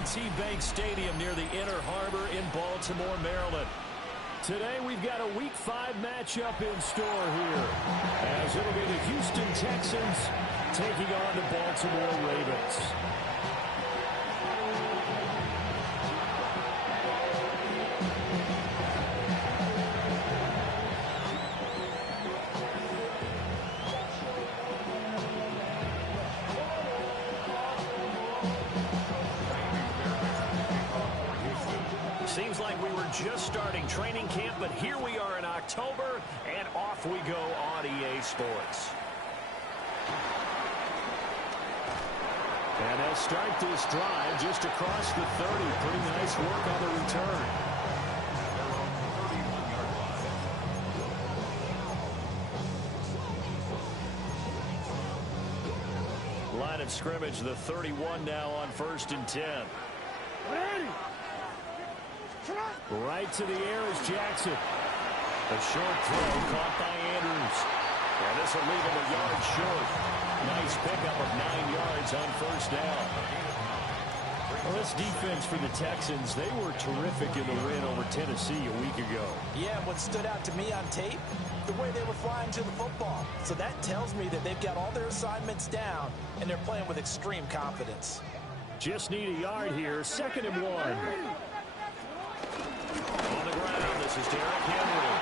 M&T Bank Stadium near the Inner Harbor in Baltimore, Maryland. Today we've got a Week 5 matchup in store here, as it'll be the Houston Texans taking on the Baltimore Ravens. Seems like we were just starting training camp, but here we are in October, and off we go on EA Sports. And they'll start this drive just across the 30. Pretty nice work on the return. Line of scrimmage, the 31 now on 1st and 10. Right to the air is Jackson. A short throw caught by Andrews. And this will leave him a yard short. Nice pickup of 9 yards on 1st down. Well, this defense for the Texans, they were terrific in the win over Tennessee a week ago. Yeah, what stood out to me on tape, the way they were flying to the football. So that tells me that they've got all their assignments down, and they're playing with extreme confidence. Just need a yard here. 2nd and 1. On the ground, this is Derrick Henry.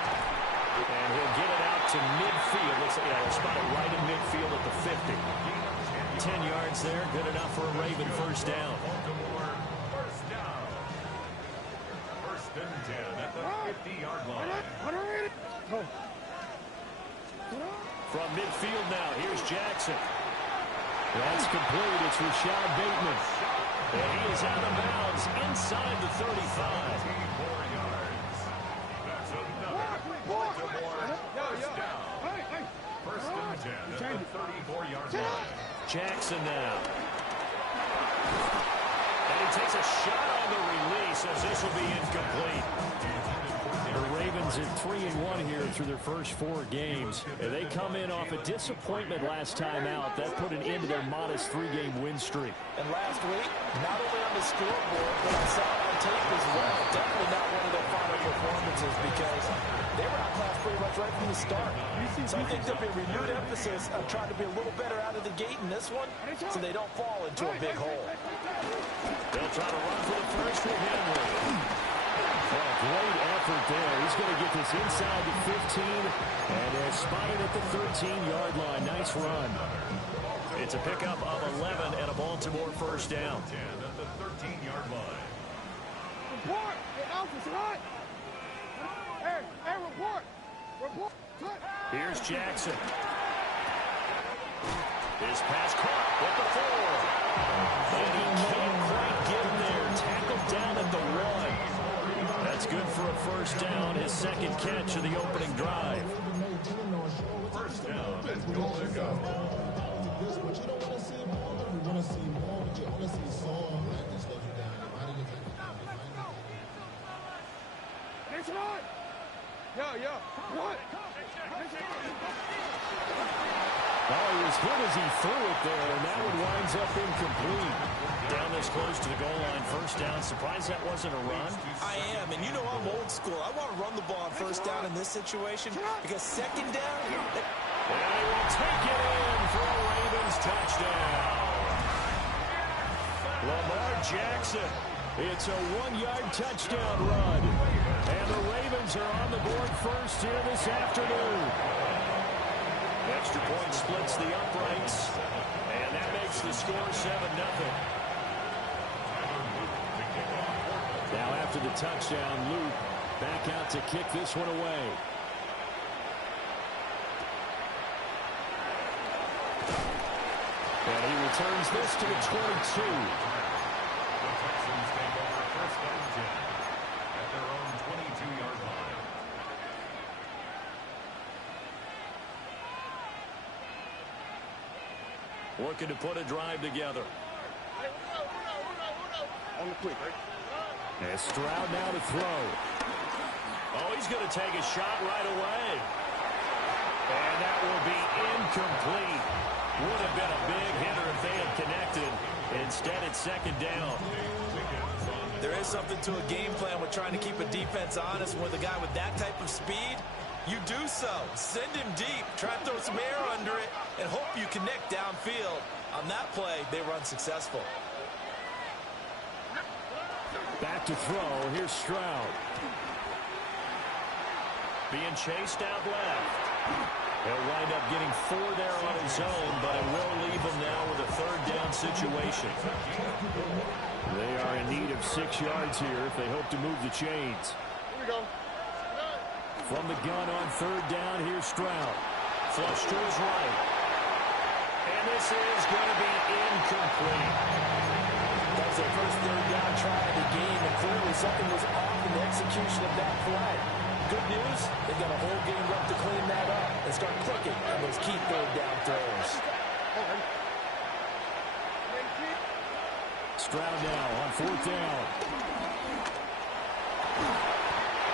And he'll get it out to midfield. Looks like he'll spot it right in midfield at the 50. 10 yards there, good enough for a Raven 1st down. First and 10 at the 50-yard line. From midfield now, here's Jackson. That's complete. It's Rashad Bateman. And he is out of bounds inside the 35. 4 yards. That's another Baltimore first down. First and 10 at the 34-yard line. Jackson now. And he takes a shot on the release as this will be incomplete. The Ravens at 3-1 here through their first 4 games. And they come in off a disappointment last time out. That put an end to their modest 3-game win streak. And last week, not only on the scoreboard, but I saw it on tape as well. Definitely not one of their final performances because they were outclassed pretty much right from the start. So I think there'll be a renewed emphasis on trying to be a little better out of the gate in this one so they don't fall into a big hole. They'll try to run for the first with Henry. Oh, great effort there. He's going to get this inside the 15, and they're spotted at the 13-yard line. Nice run. It's a pickup of 11 and a Baltimore first down. 10 at the 13-yard line. Report! Hey, Alpha, what? Hey, report! Report! Here's Jackson. His pass caught at the 4. And he can't quite get there. Tackled down at the 1. That's good for a first down. His 2nd catch of the opening drive. First down and goal to go. Next one! Yo, what? Oh, he was hit as he threw it there, and that one winds up incomplete. Down this close to the goal line, first down. Surprised that wasn't a run? I am, and you know I'm old school. I want to run the ball on first down in this situation because second down... And he will take it in for a Ravens touchdown. Lamar Jackson. It's a 1-yard touchdown run. And the Ravens are on the board first here this afternoon. Extra point splits the uprights. And that makes the score 7-0. Now after the touchdown, Luke back out to kick this one away. And he returns this to the 22. The Texans take over first and 10 at their own 22-yard line. Looking to put a drive together. On the quick, right? And Stroud now to throw. Oh, he's going to take a shot right away. And that will be incomplete. Would have been a big hitter if they had connected. Instead, it's 2nd down. There is something to a game plan with trying to keep a defense honest. With a guy with that type of speed, you do so. Send him deep. Try to throw some air under it and hope you connect downfield. On that play, they were unsuccessful. Back to throw. Here's Stroud. Being chased out left. He'll wind up getting 4 there on his own, but it will leave him now with a third down situation. They are in need of 6 yards here if they hope to move the chains. Here we go. From the gun on third down, here's Stroud. Flush to his right. And this is going to be incomplete. That was their first third down try of the game, and clearly something was off in the execution of that play. Good news, they've got a whole game left to clean that up and start clicking on those key third down throws. Stroud now on fourth down.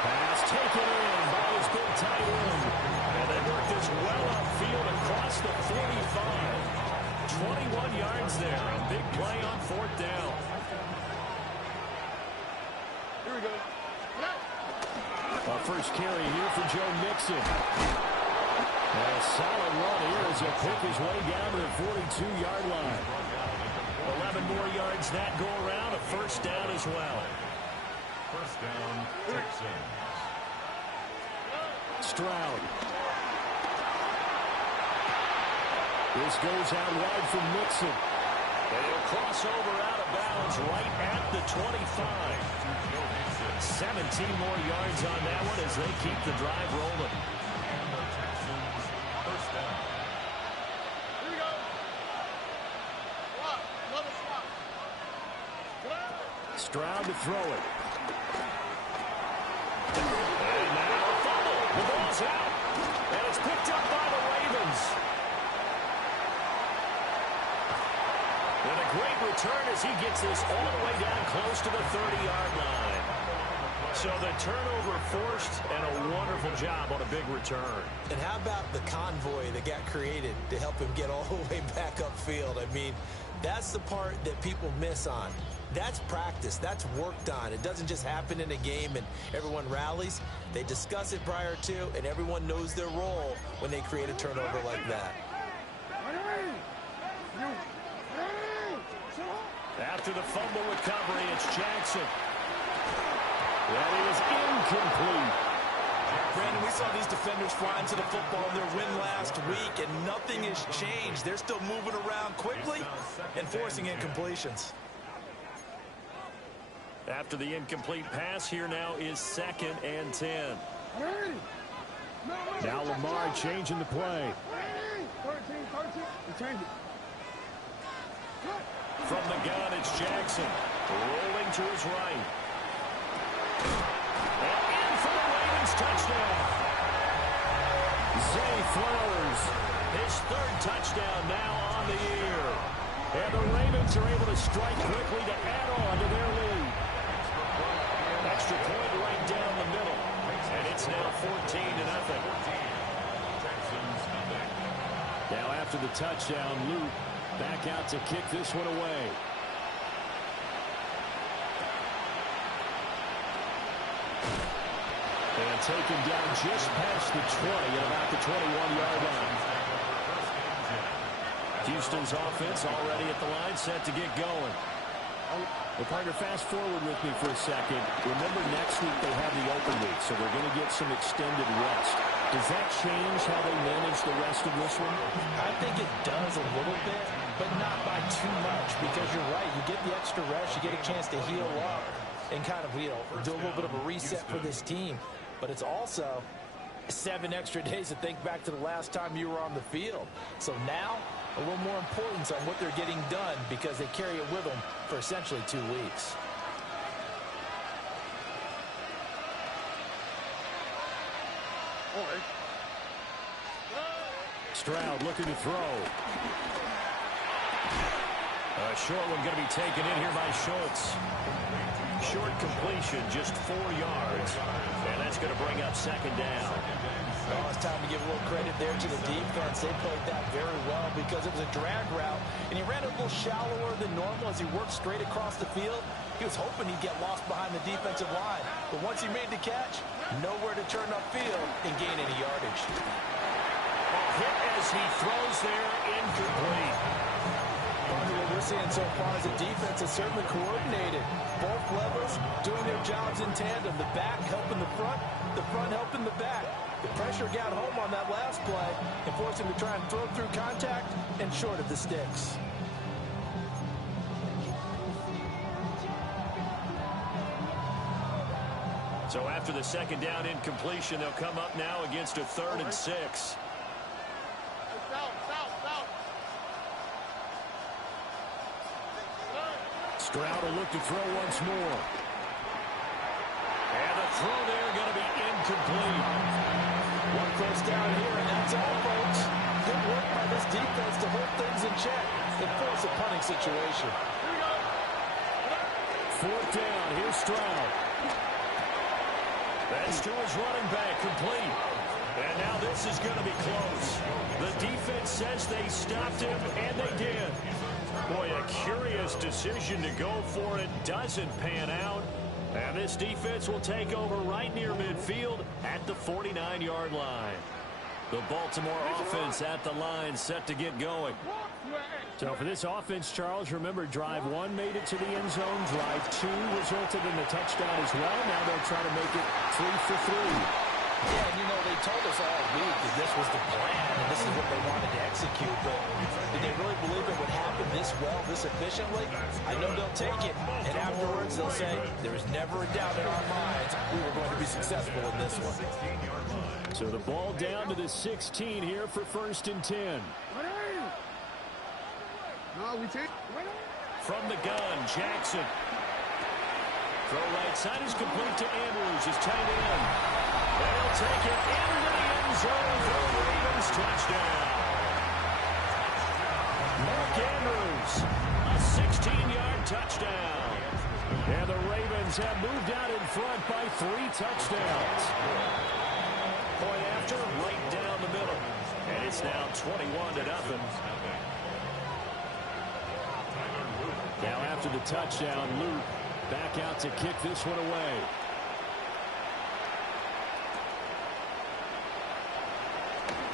Pass taken in by his big tight end. And they work this well upfield across the 45. 21 yards there. A big play on fourth down. Here we go. Our first carry here for Joe Mixon. And a solid run here as he'll pick his way down to the 42-yard line. 11 more yards that go around. A first down as well. First down, Texans. Stroud. This goes out wide from Mixon. And he'll cross over out of bounds right at the 25. 17 more yards on that one as they keep the drive rolling. And the Texans, first down. Here we go. Swap. Another swap. Stroud to throw it. And now a fumble. The ball's out. And it's picked up by the Ravens. And a great return as he gets this all the way down close to the 30-yard line. So the turnover forced and a wonderful job on a big return. And how about the convoy that got created to help him get all the way back upfield? I mean, that's the part that people miss on. That's practice. That's worked on. It doesn't just happen in a game and everyone rallies. They discuss it prior to, and everyone knows their role when they create a turnover like that. After the fumble recovery, it's Jackson. That is incomplete. Brandon, we saw these defenders flying to the football in their win last week, and nothing has changed. They're still moving around quickly and forcing incompletions. After the incomplete pass, here now is 2nd and 10. Now Lamar changing the play. 13. From the gun, it's Jackson. Rolling to his right. And in for the Ravens touchdown. Zay Flowers, his 3rd touchdown now on the year. And the Ravens are able to strike quickly to add on to their lead. Extra point right down the middle. And it's now 14-0. Now after the touchdown, Luke back out to kick this one away. And taken down just past the 20 at about the 21-yard line. Houston's offense already at the line, set to get going. Well, partner, fast forward with me for a second. Remember, next week they have the open week, so they're going to get some extended rest. Does that change how they manage the rest of this one? I think it does a little bit, but not by too much, because you're right. You get the extra rest, you get a chance to heal up and kind of, do a little bit of a reset for this team. But it's also 7 extra days to think back to the last time you were on the field. So now, a little more importance on what they're getting done because they carry it with them for essentially 2 weeks. Stroud looking to throw. A short one going to be taken in here by Schultz. Short completion, just 4 yards. And that's going to bring up 2nd down. Oh, it's time to give a little credit there to the defense. They played that very well because it was a drag route, and he ran a little shallower than normal as he worked straight across the field. He was hoping he'd get lost behind the defensive line. But once he made the catch, nowhere to turn upfield and gain any yardage. Hit as he throws there, incomplete. Part of what we're seeing so far is the defense is certainly coordinated. Both levels doing their jobs in tandem. The back helping the front helping the back. The pressure got home on that last play and forced him to try and throw through contact and short of the sticks. So after the second down incompletion, they'll come up now against a 3rd and 6. Stroud will look to throw once more. And the throw there going to be incomplete. One first down here, and that's all, folks. Good work by this defense to hold things in check and force a punting situation. 4th down, here's Stroud. That's to his running back, complete. And now this is going to be close. The defense says they stopped him, and they did. Boy, a curious decision to go for it. Doesn't pan out. And this defense will take over right near midfield at the 49-yard line. The Baltimore offense at the line set to get going. So for this offense, Charles, remember drive 1 made it to the end zone. Drive 2 resulted in the touchdown as well. Now they'll try to make it 3 for 3. Yeah, and you know, they told us all week that this was the plan and this is what they wanted to execute, but did they really believe it would happen this well, this efficiently? I know they'll take it, and afterwards they'll say, there is never a doubt in our minds we were going to be successful in this one. So the ball down to the 16 here for 1st and 10. From the gun, Jackson. Throw right side is complete to Andrews, his tight end. They'll take it into the end zone for the Ravens touchdown. Mark Andrews, a 16-yard touchdown. And the Ravens have moved out in front by 3 touchdowns. Point after, right down the middle. And it's now 21-0. Now after the touchdown, Luke back out to kick this one away.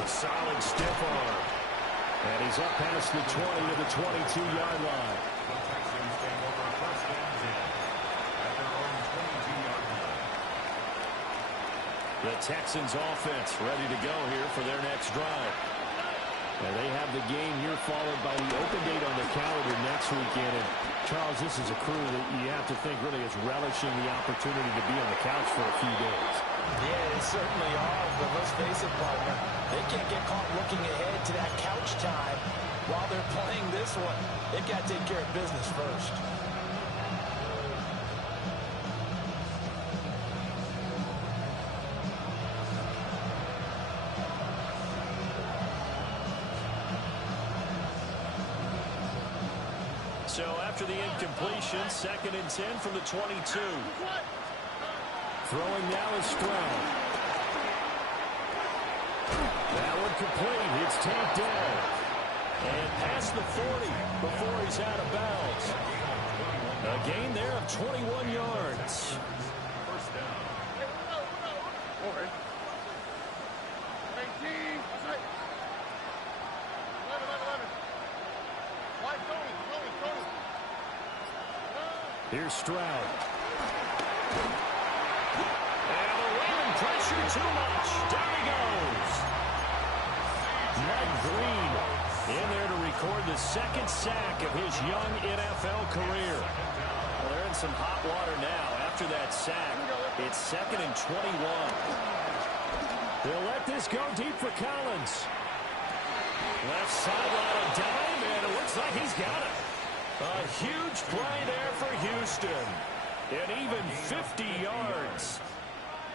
A solid stiff arm. And he's up past the 20 to the 22-yard line. The Texans take over 1st and 10 at their own 22-yard line. The Texans offense ready to go here for their next drive. And they have the game here followed by the open date on the calendar next weekend. And Charles, this is a crew that you have to think really is relishing the opportunity to be on the couch for a few days. Yeah, they certainly are, but let's face it, partner. They can't get caught looking ahead to that couch time while they're playing this one. They've got to take care of business first. So after the incompletion, 2nd and 10 from the 22. Throwing now is Stroud. That one complete. It's tapped down. And past the 40 before he's out of bounds. A gain there of 21 yards. 1st down. Here's Stroud. And the Raven pressure too much. Down he goes. Mike Green in there to record the 2nd sack of his young NFL career. Well, they're in some hot water now. After that sack, it's 2nd and 21. They'll let this go deep for Collins. Left sideline a dime, and it looks like he's got it. A huge play there for Houston. And even 50 yards.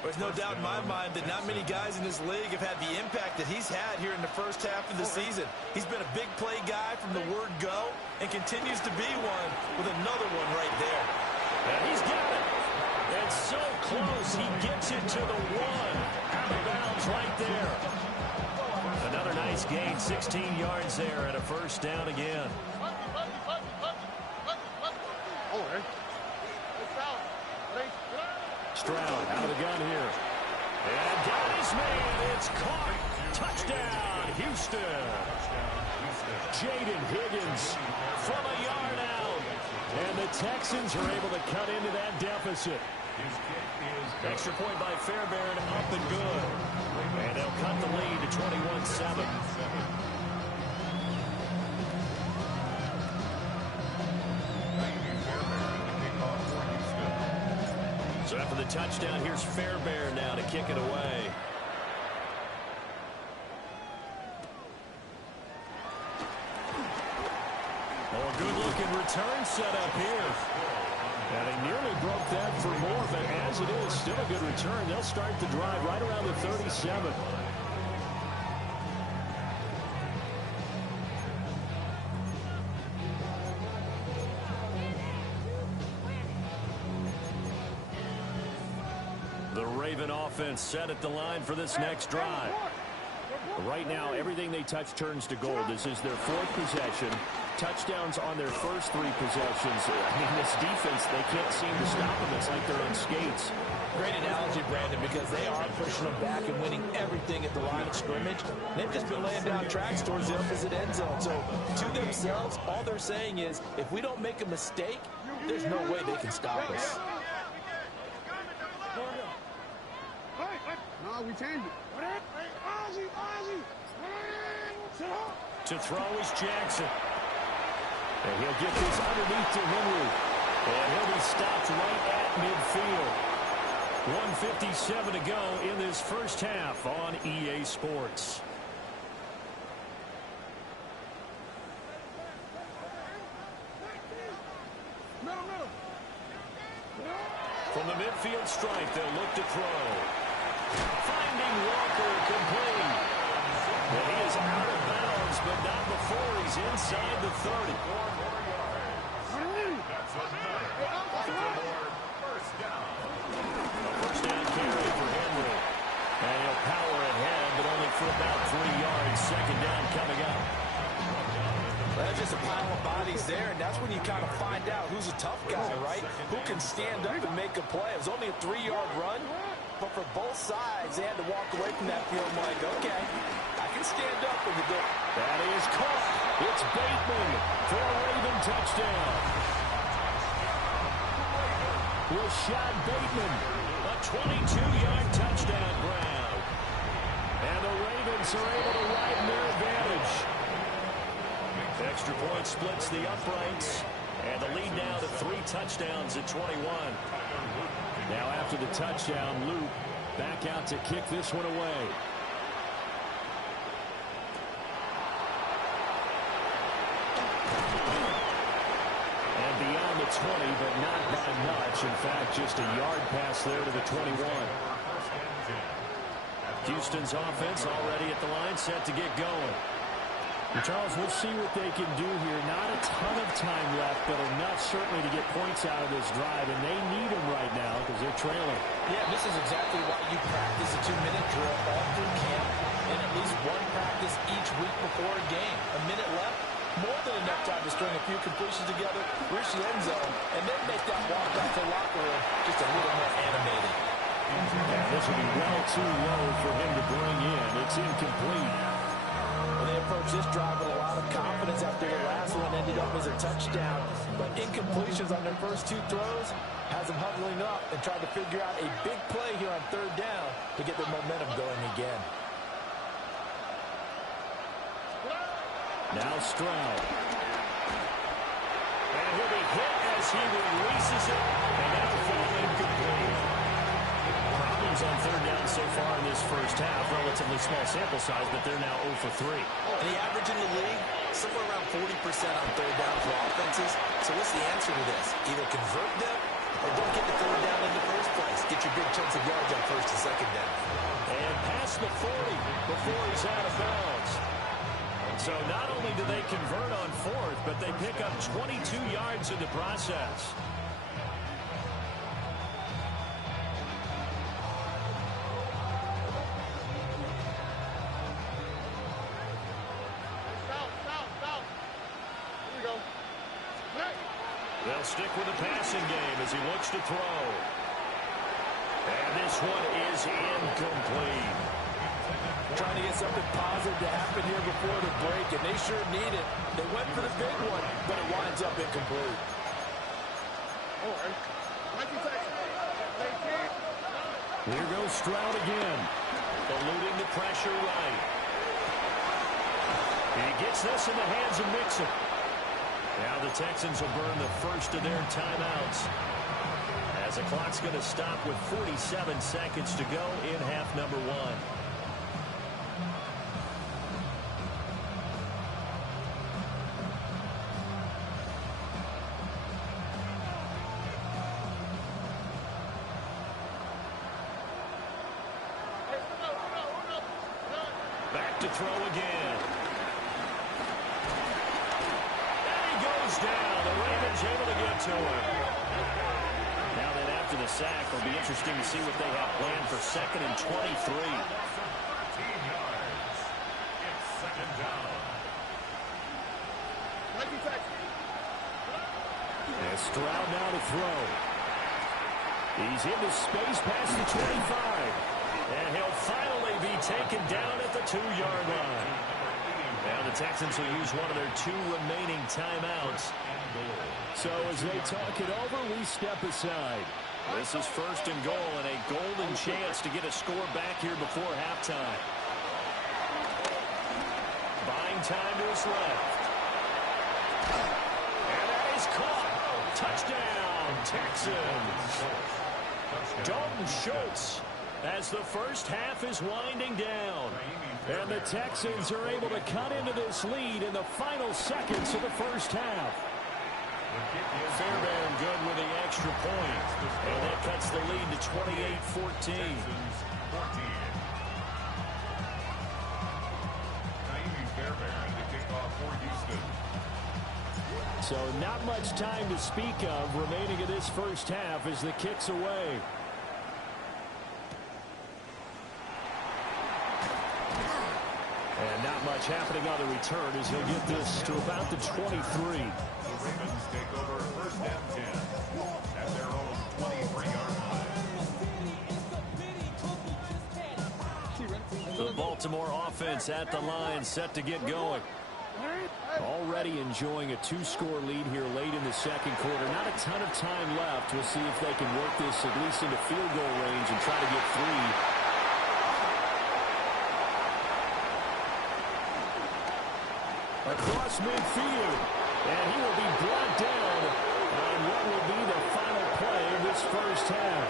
There's no doubt in my mind that not many guys in this league have had the impact that he's had here in the first half of the season. He's been a big play guy from the word go and continues to be one with another one right there. And he's got it. And so close, he gets it to the 1. Out of bounds right there. Another nice gain, 16 yards there, and a 1st down again. Stroud out of the gun here. And down his man. It's caught. Touchdown, Houston. Jaden Higgins from a yard out. And the Texans are able to cut into that deficit. Extra point by Fairbairn, up and good. And they'll cut the lead to 21-7. So after the touchdown, here's Fairbairn now to kick it away. Oh, a good-looking return set up here. And they nearly broke that for more, but as it is, still a good return. They'll start the drive right around the 37. The Raven offense set at the line for this next drive. Right now, everything they touch turns to gold. This is their fourth possession. Touchdowns on their first three possessions. I mean, this defense, they can't seem to stop them. It's like they're on skates. Great analogy, Brandon, because they are pushing them back and winning everything at the line of scrimmage. They've just been laying down tracks towards the opposite end zone. So, to themselves, all they're saying is, if we don't make a mistake, there's no way they can stop us. No, we changed it. To throw is Jackson. And he'll get this underneath to Henry. And he'll be stopped right at midfield. 1:57 to go in this first half on EA Sports. From the midfield stripe, they'll look to throw. Finding Walker complete. And he is out of bounds, but not before he's inside the 30. A first down carry for Henry. And he'll power ahead, but only for about 3 yards. Second down coming up. That's just a pile of bodies there, and that's when you kind of find out who's a tough guy, right? Who can stand up and make a play. It was only a 3-yard run, but for both sides, they had to walk away from that field like, okay, I can stand up and go. That is caught. It's Bateman for a Raven touchdown. Rashad Bateman, a 22-yard touchdown grab. And the Ravens are able to widen their advantage. Extra point splits the uprights. And the lead now to 3 touchdowns at 21. Now after the touchdown, Luke back out to kick this one away. And beyond the 20, but not by much. In fact, just a yard pass there to the 21. Houston's offense already at the line, set to get going. And Charles, we'll see what they can do here. Not a ton of time left, but enough certainly to get points out of this drive, and they need them right now because they're trailing. Yeah, this is exactly why you practice a 2-minute drill all through camp and at least one practice each week before a game. A minute left, more than enough time to string a few completions together, reach the end zone, and then make that walk back to the locker room just a little more animated. Yeah, this will be well too low for him to bring in. It's incomplete. Well, they approached this drive with a lot of confidence after the last one ended up as a touchdown. But incompletions on their first 2 throws has them huddling up and trying to figure out a big play here on 3rd down to get their momentum going again. Now Stroud. And he'll be hit as he releases it, and that'll fall incomplete. Problems on 3rd down so far in this first half. Relatively small sample size, but they're now 0 for 3. And the average in the league, somewhere around 40% on 3rd down for offenses. So what's the answer to this? Either convert them or don't get the 3rd down in the first place. Get your big chunks of yards on 1st and 2nd down. And past the 40 before he's out of bounds. So not only do they convert on 4th, but they pick up 22 yards in the process. They'll stick with the passing game as he looks to throw. And this one is incomplete. Trying to get something positive to happen here before the break, and they sure need it. They went for the big one, but it winds up incomplete. Here goes Stroud again. Eluding the pressure right. He gets this in the hands of Mixon. Now the Texans will burn the first of their timeouts, as the clock's going to stop with 47 seconds to go in half number one. Back to throw again. And he goes down. The Ravens able to get to him. Now then, after the sack, it'll be interesting to see what they have planned for 2nd and 23. 13 yards. It's 2nd down. And Stroud now to throw. He's into space past the 25. And he'll finally be taken down at the 2-yard line. Now the Texans will use one of their 2 remaining timeouts. So as they talk it over, we step aside. This is 1st and goal, and a golden chance to get a score back here before halftime. Buying time to his left. And that is caught. Touchdown, Texans. Dalton Schultz, as the first half is winding down. And the Texans are able to cut into this lead in the final seconds of the first half. Fairbairn good with the extra point. And that cuts the lead to 28-14. So not much time to speak of remaining in this first half as the kick's away. And not much happening on the return as he'll get this to about the 23. The Ravens take over 1st and 10 at their own 23-yard line. The Baltimore offense at the line, set to get going. Already enjoying a 2-score lead here late in the 2nd quarter. Not a ton of time left. We'll see if they can work this at least into field goal range and try to get 3. Across midfield, and he will be brought down on what will be the final play of this first half.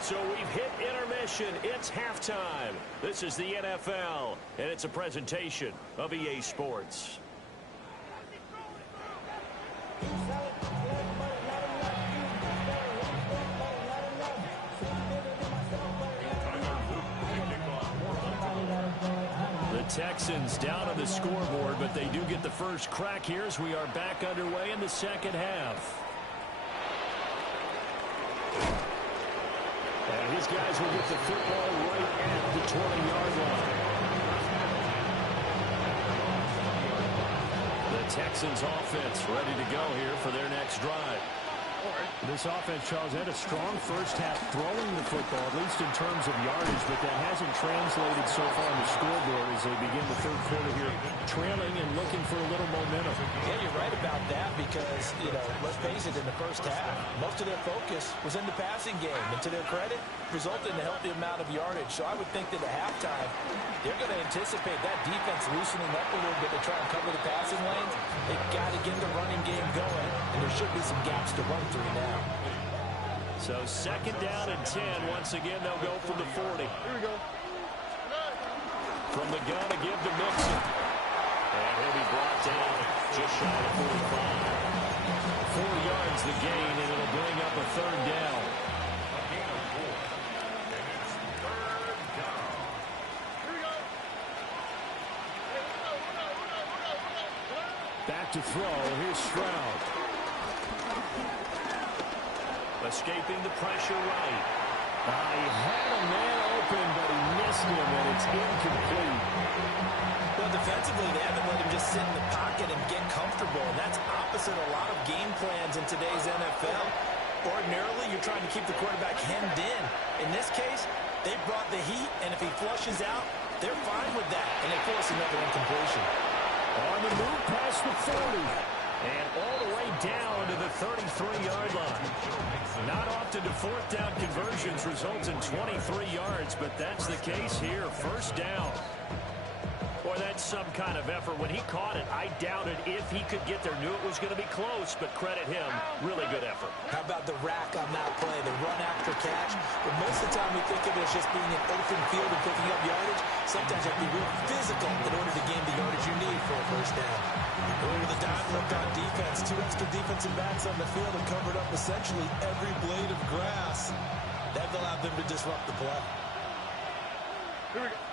So we've hit intermission. It's halftime. This is the NFL, and it's a presentation of EA Sports. Texans down on the scoreboard, but they do get the first crack here as we are back underway in the 2nd half. And his guys will get the football right at the 20-yard line. The Texans offense ready to go here for their next drive. This offense, Charles, had a strong first half throwing the football, at least in terms of yardage, but that hasn't translated so far on the scoreboard as they begin the 3rd quarter here, trailing and looking for a little momentum. Yeah, you're right about that because, let's face it, in the first half, most of their focus was in the passing game, and to their credit, resulted in a healthy amount of yardage. So I would think that at halftime, they're going to anticipate that defense loosening up a little bit to try and cover the passing lanes. They've got to get the running game going, and there should be some gaps to run through now. So 2nd down and 10. Once again, they'll go from the 40. Here we go. From the gun to give to Mixon. And he'll be brought down just shy of 45. 4 yards the gain, and it'll bring up a 3rd down. A gain of 4. And it's 3rd down. Here we go. Back to throw. Here's Stroud. Escaping the pressure right. He had a man open, but he missed him, and it's incomplete. Well, defensively, they haven't let him just sit in the pocket and get comfortable, and that's opposite a lot of game plans in today's NFL. Ordinarily, you're trying to keep the quarterback hemmed in. In this case, they brought the heat, and if he flushes out, they're fine with that, and they force another incompletion. On the move past the 40. And all the way down to the 33-yard line. Not often do fourth down conversions result in 23 yards, but that's the case here. First down. Boy, that's some kind of effort. When he caught it, I doubted if he could get there. Knew it was going to be close, but credit him. Really good effort. How about the rack on that play, the run after catch? But most of the time we think of it as just being an open field and picking up yardage. Sometimes you have to be real physical in order to gain the yardage you need for a first down. Over the dime look on defense. Two extra defensive backs on the field and covered up essentially every blade of grass. That allowed them to disrupt the play. Here we go.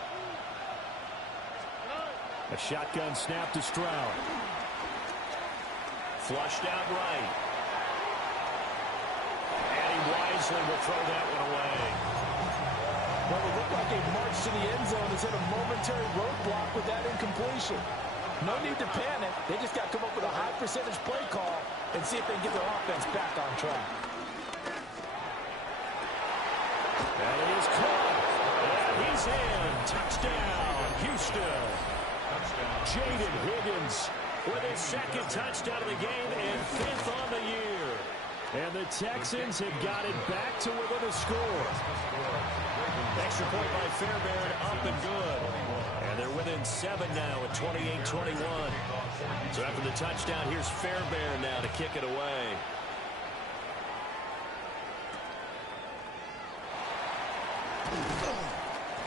A shotgun snap to Stroud. Flushed out right. And he wisely will throw that one away. Well, it looked like a march to the end zone has hit a momentary roadblock with that incompletion. No need to panic. They just got to come up with a high percentage play call and see if they can get their offense back on track. That is caught. And he's in. Touchdown, Houston. Jaden Higgins with his second touchdown of the game and fifth on the year. And the Texans have got it back to within a score. Extra point by Fairbairn, up and good. And they're within 7 now at 28-21. So after the touchdown, here's Fairbairn now to kick it away.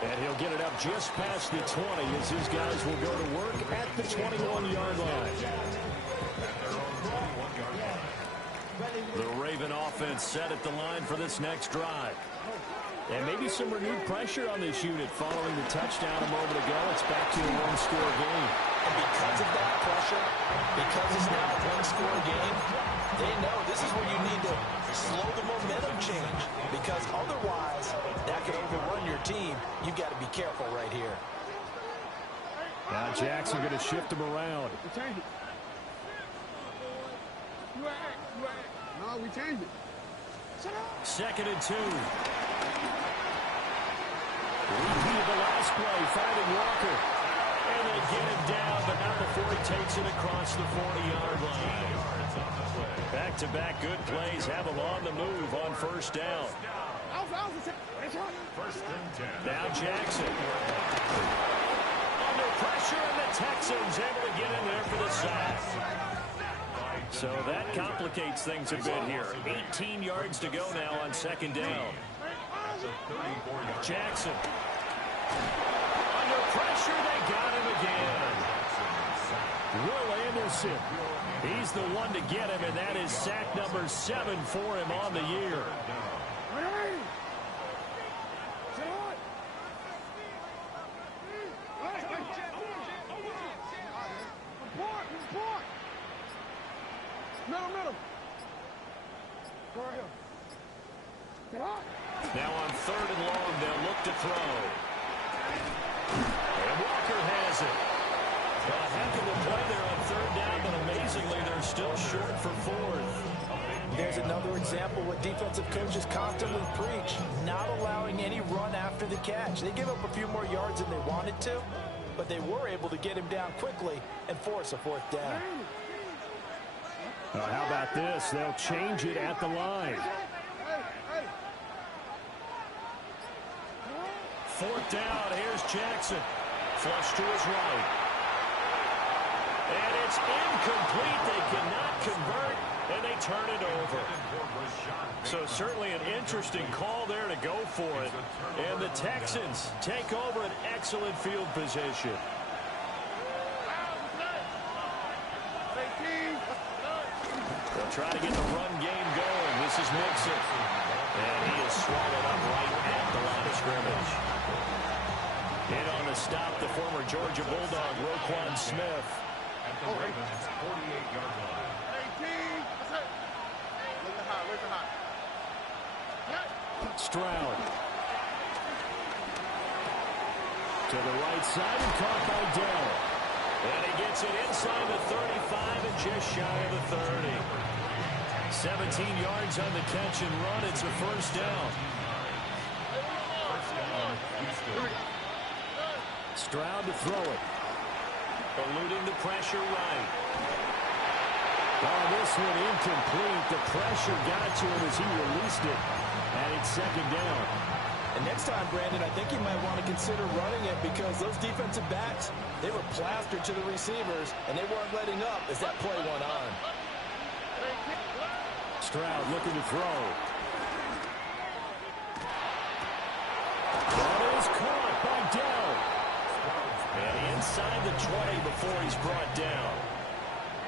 And he'll get it up just past the 20 as his guys will go to work at the 21-yard line. The Raven offense set at the line for this next drive. And maybe some renewed pressure on this unit following the touchdown a moment ago. It's back to a one-score game. And because of that pressure, because it's now a one-score game, they know this is where you need to slow the momentum change. Because otherwise, that could overrun your team. You've got to be careful right here. Now Jackson going to shift him around. We changed it. You right. No, we changed it. Shut up. 2nd and 2. Repeat of the last play, finding Walker. And they get him down, but not before he takes it across the 40-yard line. Back-to-back good plays have him on the move on first down. Now Jackson. Under pressure, and the Texans able to get in there for the sack. So that complicates things a bit here. 18 yards to go now on 2nd down. Jackson. Under pressure, they got him again. Will Anderson. He's the one to get him, and that is sack number 7 for him on the year. Middle. Go ahead. Now on 3rd and long, they'll look to throw. And Walker has it. A heck of a play there on 3rd down, but amazingly, they're still short for 4th. There's another example what defensive coaches constantly preach, not allowing any run after the catch. They give up a few more yards than they wanted to, but they were able to get him down quickly and force a 4th down. How about this? They'll change it at the line. 4th down, here's Jackson. Flush to his right. And it's incomplete. They cannot convert, and they turn it over. So certainly an interesting call there to go for it. And the Texans take over an excellent field position. They'll try to get the run game going. This is Mixon. And he is swallowed up right at the line of scrimmage. In on the stop, the former Georgia Bulldog, Roquan Smith. At the Ravens' 48-yard line. 18. Where's the high? Stroud. To the right side and caught by Dell. And he gets it inside the 35, and just shy of the 30. 17 yards on the catch and run. It's a first down. Stroud to throw it. Eluding the pressure right. Oh, this one incomplete. The pressure got to him as he released it. And it's second down. And next time, Brandon, I think you might want to consider running it because those defensive backs, they were plastered to the receivers, and they weren't letting up as that play went on. Stroud looking to throw. That is caught by Dell. And inside the 20 before he's brought down.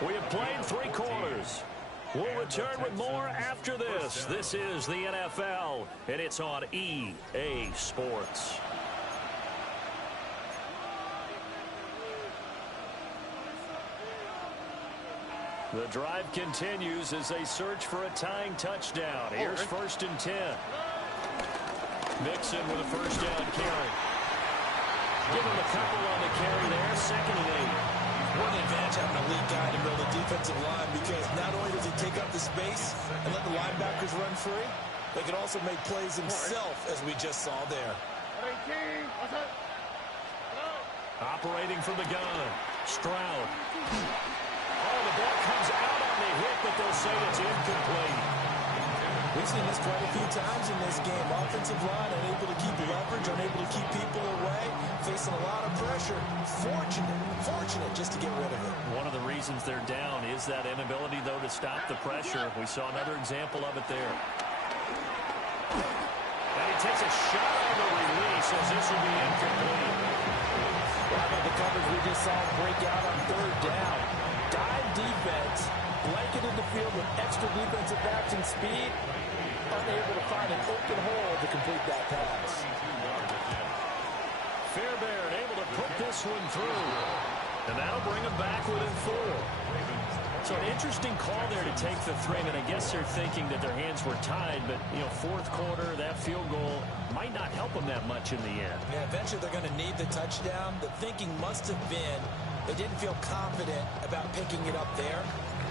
We have played 3 quarters. We'll return with more after this. This is the NFL, and it's on EA Sports. The drive continues as they search for a tying touchdown. Here's 1st and 10. Mixon with a first down carry. Give him a couple on the carry there. 2nd and 8. What an advantage having a lead guy in the middle of the defensive line because not only does he take up the space and let the linebackers run free, but he can also make plays himself, as we just saw there. Operating from the gun. Stroud. Oh, the ball comes out on the hit, but they'll say it's incomplete. We've seen this quite a few times in this game. Offensive line unable to keep leverage, unable to keep people away, facing a lot of pressure. Fortunate just to get rid of it. One of the reasons they're down is that inability, though, to stop the pressure. We saw another example of it there. And he takes a shot on the release as this will be incomplete. How about the coverage we just saw break out on 3rd down? Dive defense, blanketed the field with extra defensive backs and speed, unable to find an open hole to complete that pass. Fairbairn able to put this one through. And that'll bring him back within 4. So an interesting call there to take the 3. And I guess they're thinking that their hands were tied. But, 4th quarter, that field goal might not help them that much in the end. Yeah, eventually they're going to need the touchdown. The thinking must have been they didn't feel confident about picking it up there,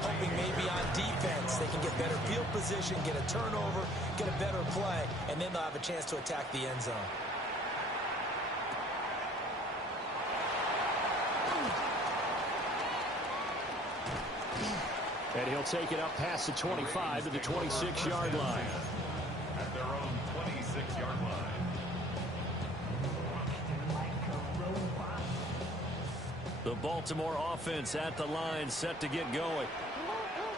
hoping maybe on defense they can get better field position, get a turnover, get a better play, and then they'll have a chance to attack the end zone. And he'll take it up past the 25 to the 26-yard line. At their own 26-yard line. The Baltimore offense at the line, set to get going.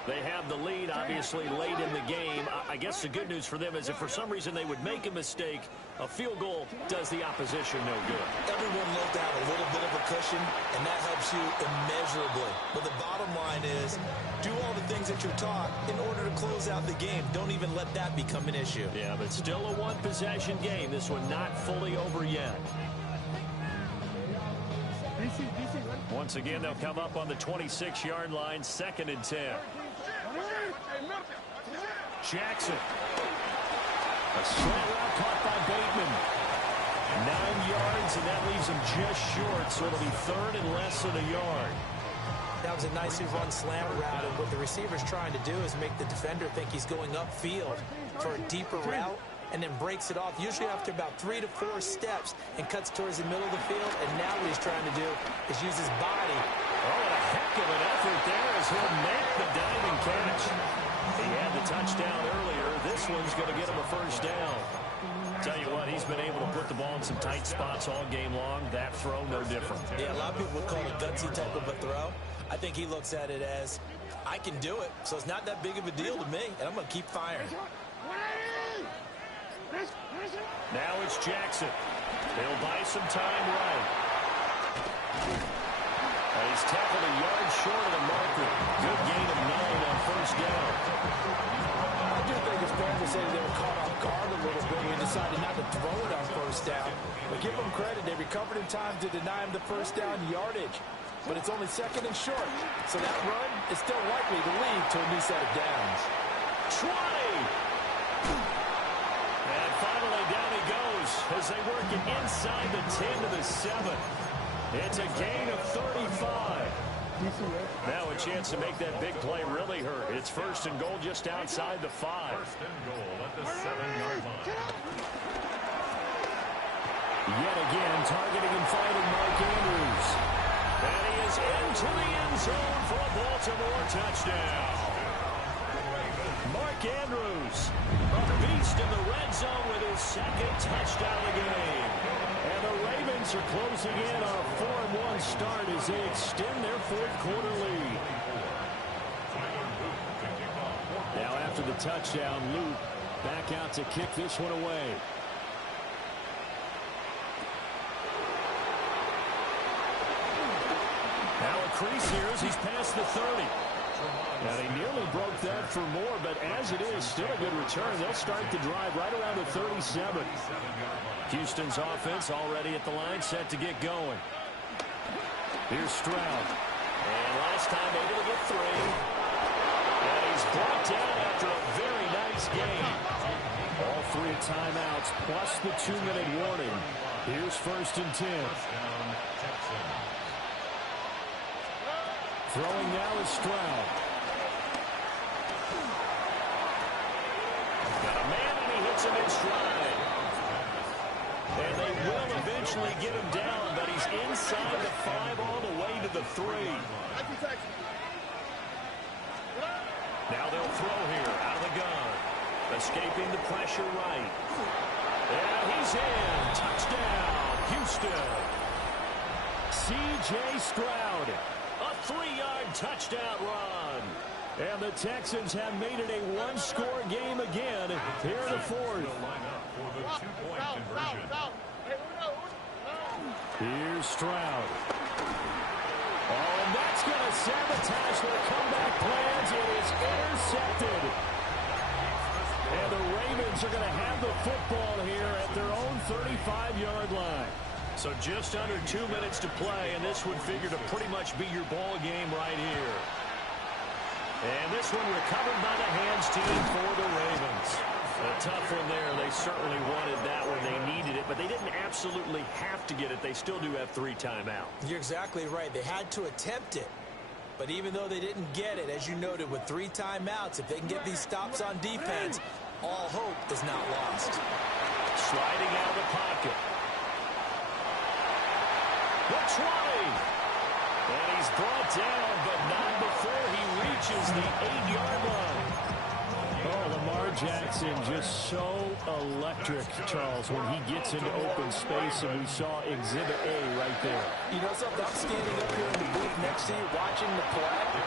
They have the lead, obviously, late in the game. I guess the good news for them is if for some reason they would make a mistake, a field goal does the opposition no good. Everyone looked out a little bit of a cushion, and that helps you immeasurably. But the bottom line is, do all the things that you're taught in order to close out the game. Don't even let that become an issue. Yeah, but still a one-possession game. This one not fully over yet. Once again, they'll come up on the 26-yard line, 2nd and 10. Jackson. A slant route caught by Bateman. 9 yards, and that leaves him just short, so it'll be 3rd and less than a yard. That was a nicely run slant route, and what the receiver's trying to do is make the defender think he's going upfield for a deeper route, and then breaks it off, usually after about 3 to 4 steps, and cuts towards the middle of the field. And now what he's trying to do is use his body. Oh, and a heck of an effort there as he'll make the diving catch. He had the touchdown earlier. This one's going to get him a first down. Tell you what, he's been able to put the ball in some tight spots all game long. That throw, no different. Yeah, a lot of people would call it a gutsy type of a throw. I think he looks at it as, I can do it, so it's not that big of a deal to me, and I'm going to keep firing. Now it's Jackson. He'll buy some time right. And he's tackled a yard short of the marker. Good gain of 9 on first down. I do think it's fair to say they were caught off guard a little bit when they decided not to throw it on first down. But give them credit. They recovered in time to deny him the first down yardage. But it's only 2nd and short. So that run is still likely to lead to a new set of downs. 20! And finally down he goes as they work it inside the 10 to the 7. It's a gain of 35. Now a chance to make that big play really hurt. It's first and goal just outside the 5. First and goal at the 7-yard line. Yet again, targeting and finding Mark Andrews. And he is into the end zone for a Baltimore touchdown. Mark Andrews, a beast in the red zone with his second touchdown of the game. And the Ravens are closing in on a 4-1 start as they extend their fourth-quarter lead. Now after the touchdown, Luke back out to kick this one away. Now a crease here as he's past the 30. And he nearly broke that for more, but as it is, still a good return. They'll start the drive right around the 37. Houston's offense already at the line, set to get going. Here's Stroud. And last time able to get 3. And he's brought down after a very nice game. All 3 timeouts plus the 2-minute warning. Here's first and 10. Throwing now is Stroud. Got a man and he hits him in stride. And they will eventually get him down, but he's inside the 5 all the way to the 3. Now they'll throw here out of the gun. Escaping the pressure right. And he's in. Touchdown, Houston. C.J. Stroud. A 3-yard touchdown run. And the Texans have made it a 1-score game again here in the 4th. Here's Stroud. Oh, and that's going to sabotage their comeback plans. It is intercepted. And the Ravens are going to have the football here at their own 35-yard line. So just under 2 minutes to play, and this would figure to pretty much be your ball game right here. And this one recovered by the hands team for the Ravens. A tough one there. They certainly wanted that one. They needed it, but they didn't absolutely have to get it. They still do have 3 timeouts. You're exactly right. They had to attempt it. But even though they didn't get it, as you noted, with 3 timeouts, if they can get these stops on defense, all hope is not lost. Sliding out of the pocket. The 20. And he's brought down, but not before he reaches the 8-yard line. Oh, Lamar Jackson just so electric, Charles, when he gets into open space, and we saw Exhibit A right there. You know something? I'm standing up here in the booth next to you watching the play.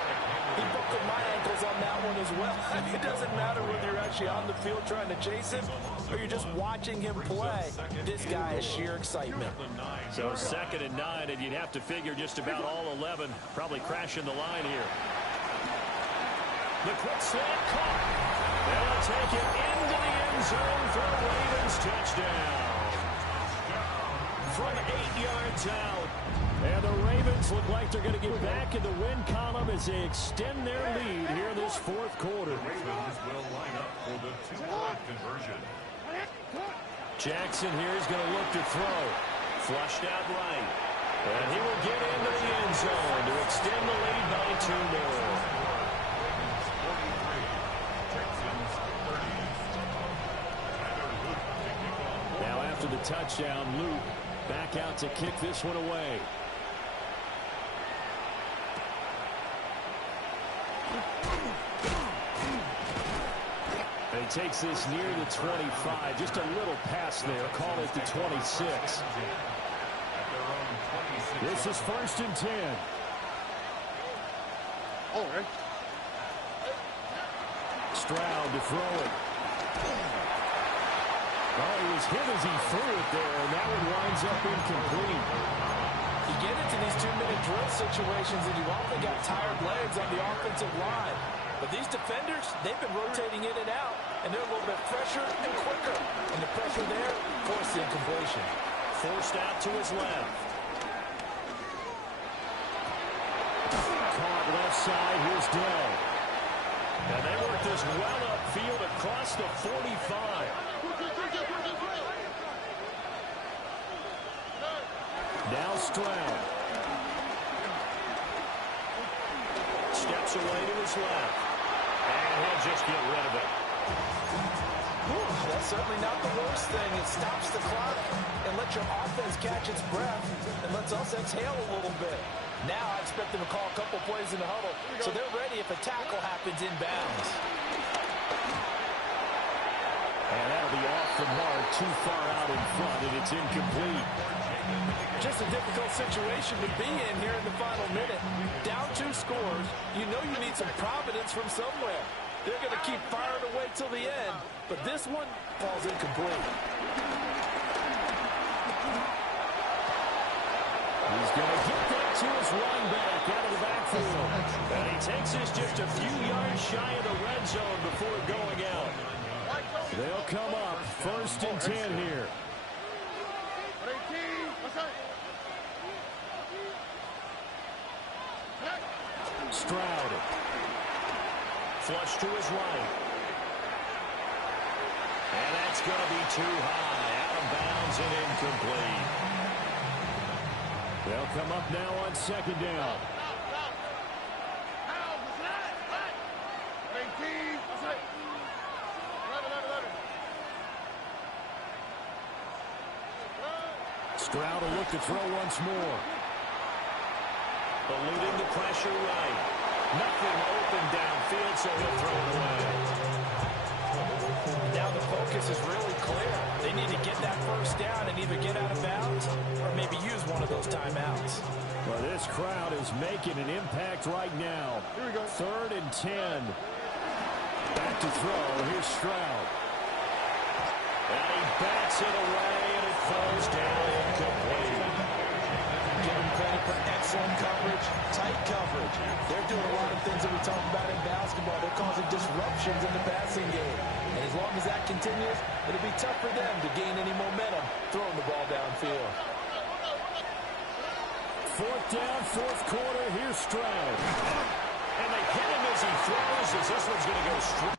He buckled my ankles on that one as well. It doesn't matter whether you're actually on the field trying to chase him or you're just watching him play. This guy is sheer excitement. So 2nd and 9, and you'd have to figure just about all 11 probably crashing the line here. The quick slant caught. They'll take it into the end zone for a Ravens touchdown. From 8 yards out. And the Ravens look like they're going to get back in the win column as they extend their lead here in this 4th quarter. The Ravens will line up for the 2-point conversion. Jackson here is going to look to throw. Flushed out right. And he will get into the end zone to extend the lead by 2 more. Now after the touchdown, Luke back out to kick this one away. And he takes this near the 25. Just a little pass there. Call it the 26. This is first and 10. All right. Stroud to throw it. Oh, he was hit as he threw it there, and that one winds up incomplete. You get into these 2-minute drill situations, and you've often got tired legs on the offensive line. But these defenders, they've been rotating in and out, and they're a little bit fresher and quicker. And the pressure there forced the incompletion. Forced out to his left. Caught left side. Here's Dell. And they work this well upfield across the 45. Now Stroud. steps away to his left. And he'll just get rid of it. That's certainly not the worst thing. It stops the clock and lets your offense catch its breath and lets us exhale a little bit. Now I expect them to call a couple plays in the huddle so they're ready if a tackle happens inbounds. And that'll be off the mark, too far out in front, and it's incomplete. Just a difficult situation to be in here in the final minute. Down 2 scores, you know you need some providence from somewhere. They're going to keep firing away till the end, but this one falls incomplete. He's going to get that to his running back out of the backfield. And he takes us just a few yards shy of the red zone before going out. They'll come up 1st and 10 here. Stroud. Flush to his right. And that's going to be too high. Out of bounds and incomplete. They'll come up now on 2nd down. Stroud will look to throw once more. Eluding the pressure right. Nothing open downfield, so he'll throw it away. Now the focus is really clear. They need to get that 1st down and either get out of bounds or maybe use one of those timeouts. Well, this crowd is making an impact right now. Here we go. 3rd and 10. Back to throw. Here's Stroud. And he bats it away, and it falls down incomplete. Give him credit for excellent coverage, tight coverage. They're doing a lot of things that we talk about in basketball. They're causing disruptions in the passing game. And as long as that continues, it'll be tough for them to gain any momentum throwing the ball downfield. 4th down, 4th quarter. Here's Stroud. And they hit him as he throws, as this one's going to go straight.